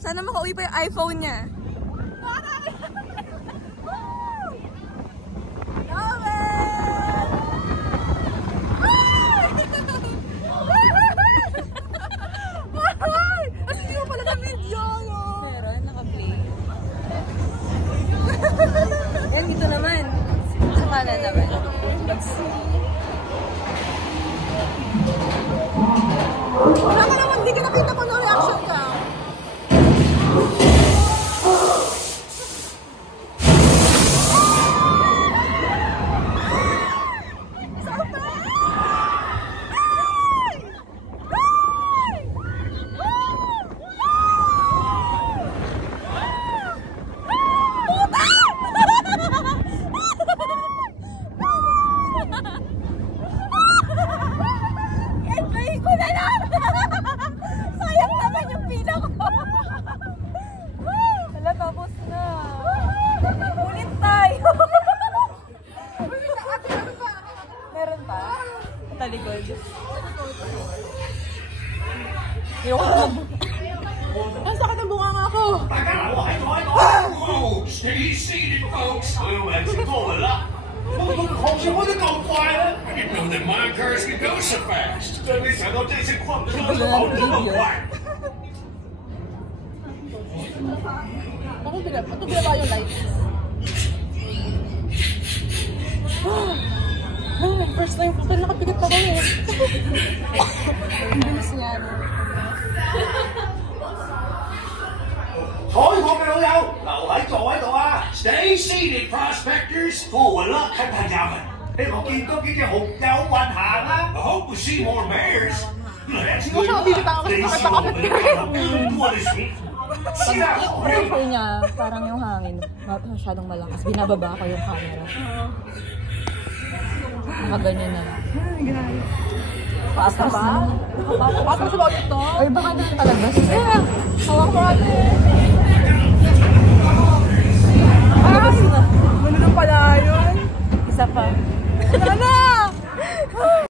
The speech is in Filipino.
Sana makauwi pa yung iPhone niya. Kasi hindi mo pala na-video, no? Meron, naka-play. Yan, dito naman. Sa kanan naman. Wala ka naman, hindi ka nakita ko na reaction ka. Talikod. Ang sakit ng bunga nga ako. Stay seated, folks. I didn't know that mine cars could go so fast. Ito binaba yung light. First time ko tayo nakapigat ako eh. Ang bilis niya. Stay seated, prospectors. I hope we see more bears. Hindi ko siya mabibitang ako kasi nakatakapat ka. Yung show niya, parang yung hangin. Masyadong malakas. Binababa ko yung camera. Nakaganyan na. Paas pa? Paas pa sa bawat ito? Ay, baka doon palabas. Hawak mo ate. Palabas na. Ano na pala yun? Isa pa. Ano?